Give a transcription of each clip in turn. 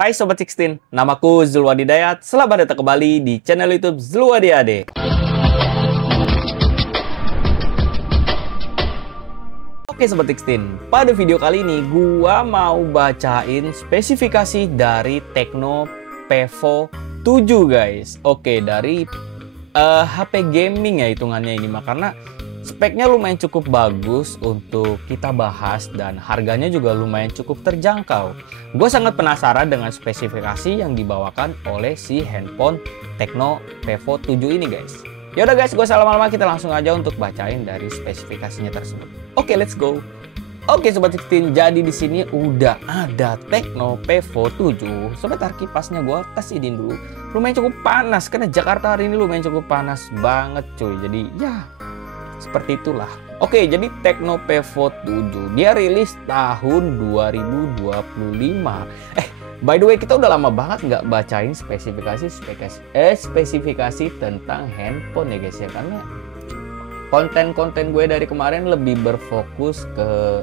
Hai Sobat 16, namaku Zulwadi Dayat. Selamat datang kembali di channel YouTube Zulwadi Ade. Oke Sobat 16, pada video kali ini gua mau bacain spesifikasi dari Tecno Pevo 7 guys. Oke, dari HP gaming ya hitungannya ini mah, karena speknya lumayan cukup bagus untuk kita bahas dan harganya juga lumayan cukup terjangkau. Gue sangat penasaran dengan spesifikasi yang dibawakan oleh si handphone Tecno Pevo 7 ini guys. Yaudah guys, gue salah lama-lama, kita langsung aja untuk bacain dari spesifikasinya tersebut. Oke, let's go. Oke Sobat 16, jadi di sini udah ada Tecno Pevo 7. Sobat, kipasnya gue kasihin dulu. Lumayan cukup panas karena Jakarta hari ini lumayan cukup panas banget cuy. Jadi ya seperti itulah. Oke, jadi Tecno Pevo 7 dia rilis tahun 2025. By the way, kita udah lama banget nggak bacain spesifikasi tentang handphone ya guys ya, karena konten-konten gue dari kemarin lebih berfokus ke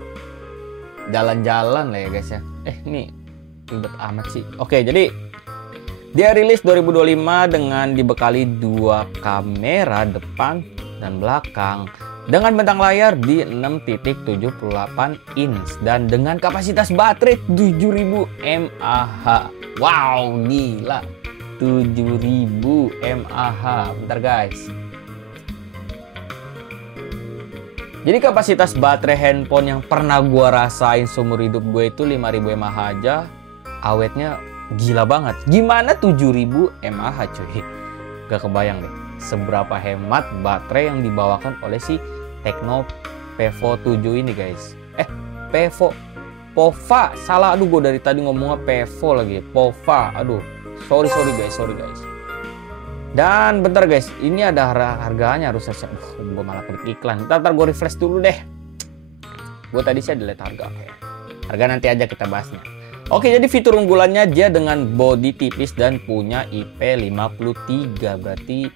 jalan-jalan lah ya guys ya. Ini ribet amat sih. Oke, jadi dia rilis 2025 dengan dibekali dua kamera depan dan belakang dengan bentang layar di 6.78 inch dan dengan kapasitas baterai 7000 mAh. Wow, gila. 7000 mAh. Bentar guys. Jadi kapasitas baterai handphone yang pernah gua rasain seumur hidup gue itu 5000 mAh aja. Awetnya gila banget. Gimana 7000 mAh cuy? Gak kebayang deh seberapa hemat baterai yang dibawakan oleh si Tecno Pevo 7 ini guys. Pova, salah. Aduh, gue dari tadi ngomongnya Pevo lagi, Pova. Aduh, sorry guys. Dan bentar guys, ini ada harganya harusnya. Gue malah klik iklan. Ntar gue refresh dulu deh. Gue tadi saya delete harga. Harga nanti aja kita bahasnya. Oke, jadi fitur unggulannya dia dengan bodi tipis dan punya IP53, berarti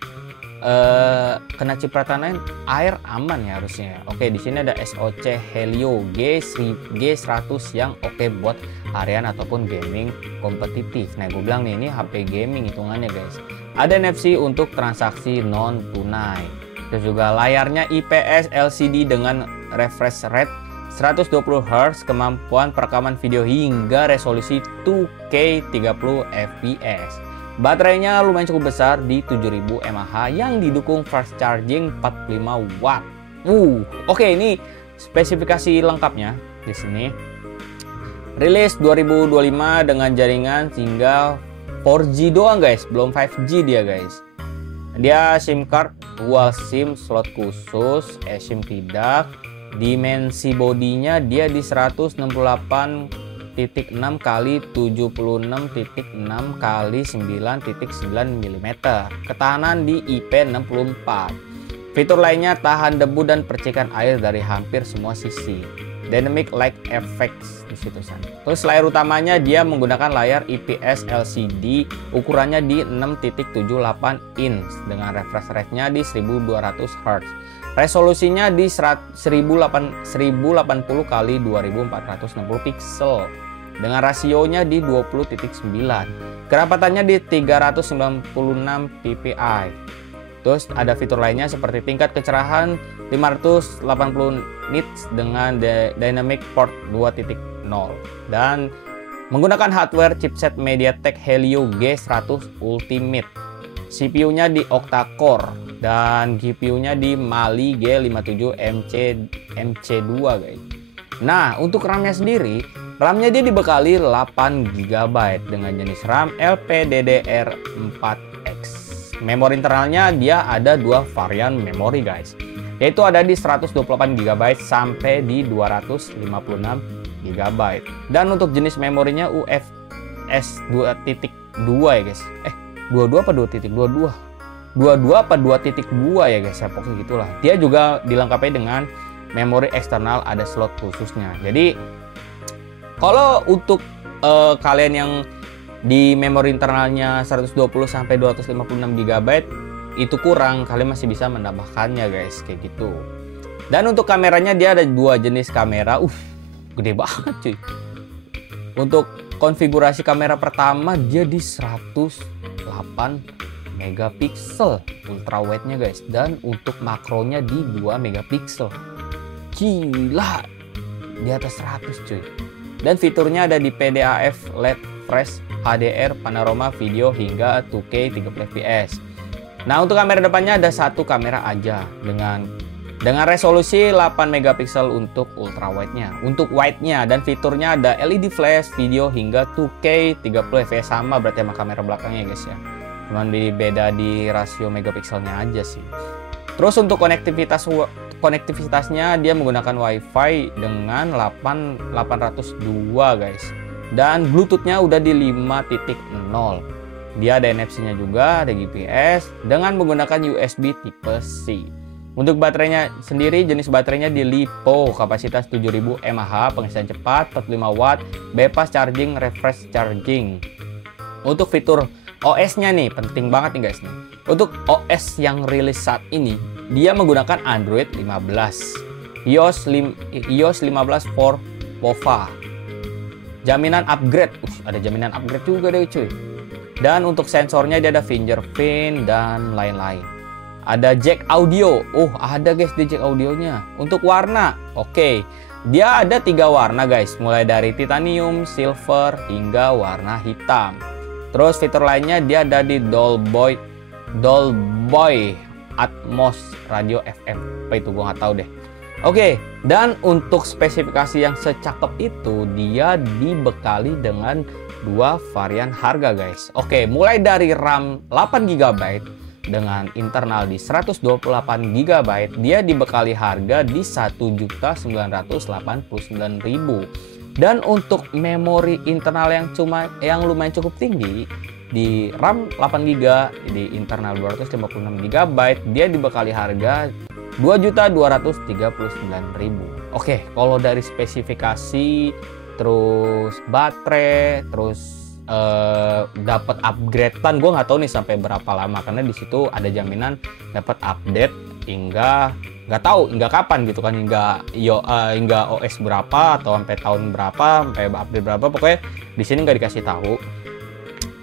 kena cipratan air aman ya harusnya. Oke, di sini ada SoC Helio G100 yang oke buat harian ataupun gaming kompetitif. Nah, gue bilang nih, ini HP gaming hitungannya guys. Ada NFC untuk transaksi non tunai. Terus juga layarnya IPS LCD dengan refresh rate 120 Hz, kemampuan perekaman video hingga resolusi 2K 30 fps. Baterainya lumayan cukup besar di 7000 mAh yang didukung fast charging 45 watt. Oke, ini spesifikasi lengkapnya di sini. Rilis 2025 dengan jaringan tinggal 4G doang guys, belum 5G dia guys. Dia SIM card dual SIM, slot khusus, eSIM tidak. Dimensi bodinya dia di 168.6 kali 76.6 kali 9.9 mm. Ketahanan di IP64. Fitur lainnya tahan debu dan percikan air dari hampir semua sisi. Dynamic Light Effects di situ sana. Terus layar utamanya dia menggunakan layar IPS LCD, ukurannya di 6.78 inch dengan refresh rate-nya di 1200 Hz. Resolusinya di 1080 kali 2460 pixel dengan rasionya di 20.9. Kerapatannya di 396 ppi. Terus ada fitur lainnya seperti tingkat kecerahan 580 nits dengan dynamic port 2.0 dan menggunakan hardware chipset MediaTek Helio G100 Ultimate. CPU-nya di octa-core dan GPU-nya di Mali G57 MC2 guys. Nah, untuk RAM-nya sendiri, RAM-nya dia dibekali 8 GB dengan jenis RAM LPDDR4X. Memori internalnya dia ada dua varian memori guys, yaitu ada di 128 GB sampai di 256 GB. Dan untuk jenis memorinya UFS 2.2 ya guys. 22 apa 2.22? 22 apa 2.2 ya guys ya, pokoknya gitulah. Dia juga dilengkapi dengan memori eksternal, ada slot khususnya. Jadi kalau untuk kalian yang di memori internalnya 120 sampai 256 GB itu kurang, kalian masih bisa menambahkannya guys, kayak gitu. Dan untuk kameranya dia ada dua jenis kamera. Gede banget cuy. Untuk konfigurasi kamera pertama dia di 108 megapiksel ultra wide-nya guys, dan untuk makronya di 2 megapiksel. Gila, di atas 100 cuy. Dan fiturnya ada di PDAF, LED, Fresh, HDR, panorama, video hingga 2K 30 fps. Nah, untuk kamera depannya ada satu kamera aja dengan resolusi 8 megapiksel untuk ultra wide-nya. Untuk wide-nya dan fiturnya ada LED flash, video hingga 2K 30 fps, sama berarti sama kamera belakangnya guys ya. Cuman beda di rasio megapikselnya aja sih. Terus untuk konektivitasnya dia menggunakan WiFi dengan 802 guys. Dan Bluetooth-nya udah di 5.0. Dia ada NFC-nya juga, ada GPS dengan menggunakan USB tipe C. Untuk baterainya sendiri, jenis baterainya di LiPo, kapasitas 7000 mAh, pengisian cepat, 45 watt, bypass charging, refresh charging. Untuk fitur OS-nya nih, penting banget nih guys nih. Untuk OS yang rilis saat ini, dia menggunakan Android 15, iOS 15 for POVA. Jaminan upgrade, ada jaminan upgrade juga deh cuy. Dan untuk sensornya dia ada fingerprint dan lain-lain. Ada jack audio, ada guys di jack audionya. Untuk warna, oke. Dia ada 3 warna guys, mulai dari titanium, silver, hingga warna hitam. Terus fitur lainnya dia ada di Dolby Atmos radio FM. Apa itu gua nggak tahu deh. Oke, dan untuk spesifikasi yang secakep itu dia dibekali dengan 2 varian harga guys. Oke, mulai dari RAM 8 GB dengan internal di 128 GB, dia dibekali harga di 1.989.000. Dan untuk memori internal yang lumayan cukup tinggi, di RAM 8 GB, di internal 256 GB, dia dibekali harga 2.239.000. Oke, kalau dari spesifikasi, terus baterai, terus dapat upgradean, gue nggak tahu nih sampai berapa lama, karena di situ ada jaminan dapat update hingga nggak tahu hingga kapan gitu kan, hingga OS berapa atau sampai tahun berapa, sampai update berapa, pokoknya di sini nggak dikasih tahu.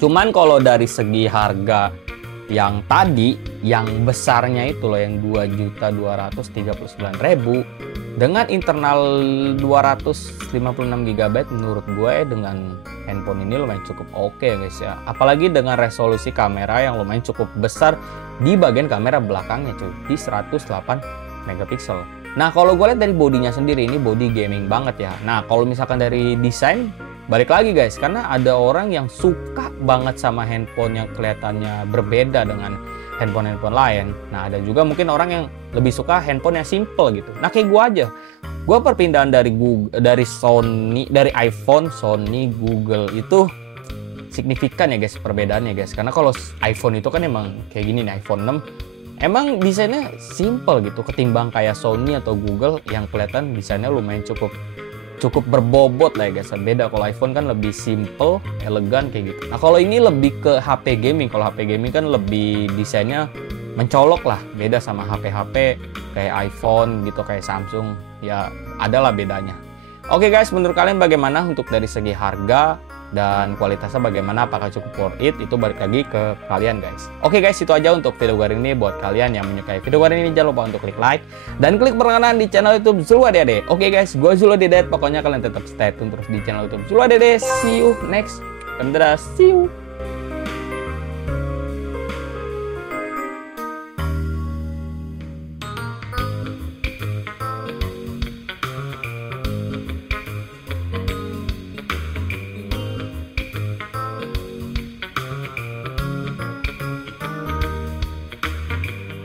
Cuman kalau dari segi harga yang tadi, yang besarnya itu loh, yang 2.239.000 dengan internal 256 GB, menurut gue dengan handphone ini lumayan cukup oke guys ya. Apalagi dengan resolusi kamera yang lumayan cukup besar di bagian kamera belakangnya cuy, di 108 megapiksel. Nah, kalau gue lihat dari bodinya sendiri, ini body gaming banget ya. Nah, kalau misalkan dari desain, balik lagi guys, karena ada orang yang suka banget sama handphone yang kelihatannya berbeda dengan handphone-handphone lain. Nah, ada juga mungkin orang yang lebih suka handphone yang simple gitu. Nah, kayak gue aja. Gue perpindahan dari iPhone, Sony, Google itu signifikan ya guys perbedaannya guys. Karena kalau iPhone itu kan emang kayak gini nih, iPhone 6 emang desainnya simple gitu, ketimbang kayak Sony atau Google yang kelihatan desainnya lumayan cukup berbobot lah ya guys. Beda kalau iPhone kan lebih simple, elegan kayak gitu. Nah, kalau ini lebih ke HP gaming. Kalau HP gaming kan lebih desainnya mencolok lah, beda sama HP-HP kayak iPhone gitu, kayak Samsung. Ya, adalah bedanya. Oke guys, menurut kalian bagaimana untuk dari segi harga dan kualitasnya bagaimana, apakah cukup worth it? Itu balik lagi ke kalian guys. Oke guys, itu aja untuk video gue ini. Buat kalian yang menyukai video gue ini, jangan lupa untuk klik like dan klik berlangganan di channel YouTube Zulu Adede. Oke guys, gue Zulu Adede. Pokoknya kalian tetap stay tune terus di channel YouTube Zulu Adede. See you next. Dadah, see you.